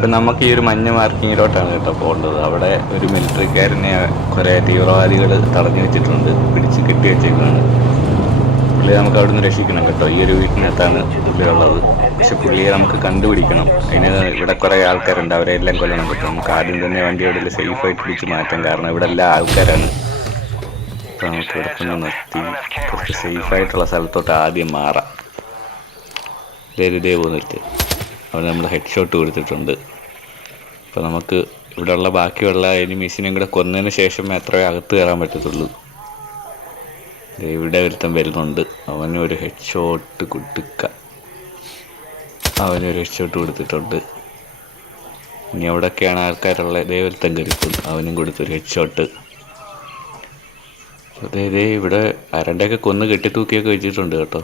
ഇപ്പം നമുക്ക് ഈ ഒരു മഞ്ഞ മാർക്കിങ്ങിലോട്ടാണ് കേട്ടോ പോകേണ്ടത്. അവിടെ ഒരു മിലിറ്ററിക്കാരനെ കുറേ തീവ്രവാദികൾ തടഞ്ഞു വെച്ചിട്ടുണ്ട്, പിടിച്ച് കെട്ടി വെച്ചേക്കാണ്. പുള്ളിയെ നമുക്ക് അവിടെ നിന്ന് രക്ഷിക്കണം കേട്ടോ. ഈ ഒരു വീട്ടിനകത്താണ് പുള്ളി ഉള്ളത്. പക്ഷെ പുള്ളിയെ നമുക്ക് കണ്ടുപിടിക്കണം. അതിന് ഇവിടെ കുറേ ആൾക്കാരുണ്ട്, അവരെ എല്ലാം കൊല്ലണം കേട്ടോ. നമുക്ക് ആദ്യം തന്നെ വണ്ടി എവിടെയെങ്കിലും സേഫായിട്ട് പിടിച്ച് മാറ്റാം, കാരണം ഇവിടെ എല്ലാ ആൾക്കാരാണ്. അപ്പോൾ നമുക്ക് ഇവിടെ തന്നെ നിർത്തി കുറച്ച് സേഫായിട്ടുള്ള സ്ഥലത്തോട്ട് ആദ്യം മാറാം. ഇതേ പോന്നിട്ട് അവന് നമ്മൾ ഹെഡ് ഷോട്ട് കൊടുത്തിട്ടുണ്ട്. അപ്പോൾ നമുക്ക് ഇവിടെയുള്ള ബാക്കിയുള്ള എനിമീസിനെയും കൂടെ കൊന്നതിന് ശേഷം മാത്രമേ അകത്ത് കയറാൻ പറ്റത്തുള്ളൂ. ഇവിടെ ഒരുത്തൻ വരുന്നുണ്ട്, അവനൊരു ഹെഡ് ഷോട്ട് കൊടുക്കുക. അവനൊരു ഹെഡ് ഷോട്ട് കൊടുത്തിട്ടുണ്ട്. ഇനി എവിടെയൊക്കെയാണ് ആൾക്കാരുള്ളത്, ഒരുത്തൻ കയറിപ്പോയി, അവനും കൊടുത്തൊരു ഹെഡ് ഷോട്ട്. അതേ ഇവിടെ ആരണ്ടൊക്കെ കൊന്ന് കെട്ടിത്തൂക്കിയൊക്കെ വെച്ചിട്ടുണ്ട് കേട്ടോ.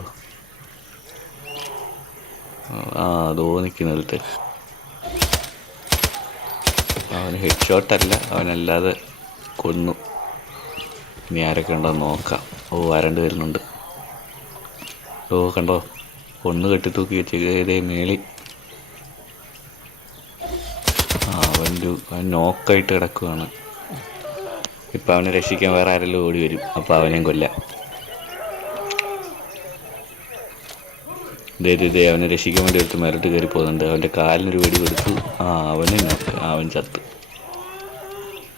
അതോ നിൽക്കുന്നിടത്ത് അവന് ഹെഡ് ഷോട്ടല്ല, അവനല്ലാതെ കൊന്നു. ഇനി ആരൊക്കെ ഉണ്ടോയെന്ന് നോക്കാം. ആരണ്ട് വരുന്നുണ്ട്. കണ്ടോ, ഒന്ന് കെട്ടിത്തൂക്കി വെച്ചേ മേളി. അവൻ നോക്കായിട്ട് കിടക്കുകയാണ്. ഇപ്പം അവനെ രക്ഷിക്കാൻ വേറെ ആരെങ്കിലും ഓടി വരും, അപ്പോൾ അവനെയും കൊല്ലാം. അവനെ രക്ഷിക്കാൻ വേണ്ടി എടുത്ത് മേലോട്ട് കയറി പോകുന്നുണ്ട്. അവൻ്റെ കാലിനൊരു വെടി കൊടുത്തു. അവൻ ചത്ത്.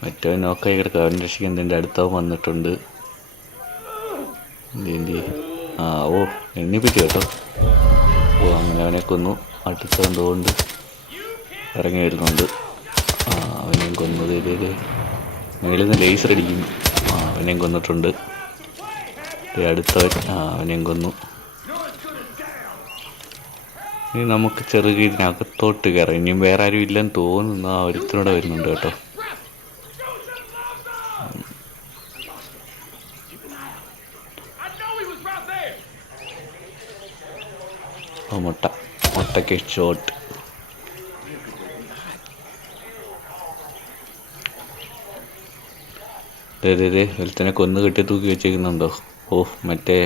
മറ്റവൻ നോക്കായി കിടക്കുക. അവനെ രക്ഷിക്കാൻ എൻ്റെ അടുത്തവൻ വന്നിട്ടുണ്ട്. എണ്ണിപ്പിച്ചു കേട്ടോ. അങ്ങനെ അവനെ കൊന്നു. അടുത്തവൻ തോണ്ട് ഇറങ്ങി വരുന്നുണ്ട്. അവനെയും കൊന്നു. മേളിൽ നിന്ന് ലേസർ അടിക്കുന്നു. അവനെയും കൊന്നിട്ടുണ്ട്. അടുത്തവൻ അവനെയും കൊന്നു. ഇനി നമുക്ക് ചെറുകി ഇതിനകത്തോട്ട് കയറാം. ഇനിയും വേറെ ആരും ഇല്ലെന്ന് തോന്നുന്നു. ഒരുത്തനോടെ വരുന്നുണ്ട് കേട്ടോ. മുട്ടയ്ക്ക് ഷോട്ട്. ഒരുത്തനെ കൊന്ന് കെട്ടി തൂക്കി വെച്ചേക്കുന്നുണ്ടോ? മറ്റേ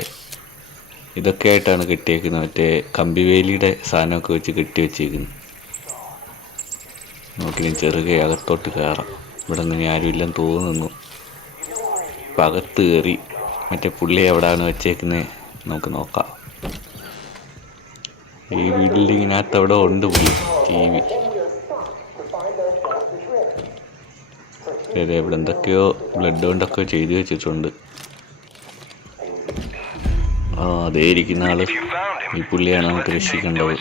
ഇതൊക്കെ ആയിട്ടാണ് കെട്ടിയേക്കുന്നത്. മറ്റേ കമ്പിവേലിയുടെ സാധനമൊക്കെ വെച്ച് കെട്ടി വെച്ചേക്കുന്നു. നോക്കി ചെറുകെ അകത്തോട്ട് കയറാം. ഇവിടെ നിന്ന് ആരും ഇല്ലെന്ന് തോന്നുന്നു. ഇപ്പം അകത്ത് കയറി. മറ്റേ പുള്ളി എവിടെയാണ് വെച്ചേക്കുന്നത് നമുക്ക് നോക്കാം. ഈ ബിൽഡിങ്ങിനകത്ത് അവിടെ ഉണ്ട് പുള്ളി. TV ഇവിടെ എന്തൊക്കെയോ ബ്ലഡ് കൊണ്ടൊക്കെ ചെയ്തു വെച്ചിട്ടുണ്ട്. അതേ ഇരിക്കുന്ന ആള് ഈ പുള്ളിയാണ് നമുക്ക് രക്ഷിക്കേണ്ടത്.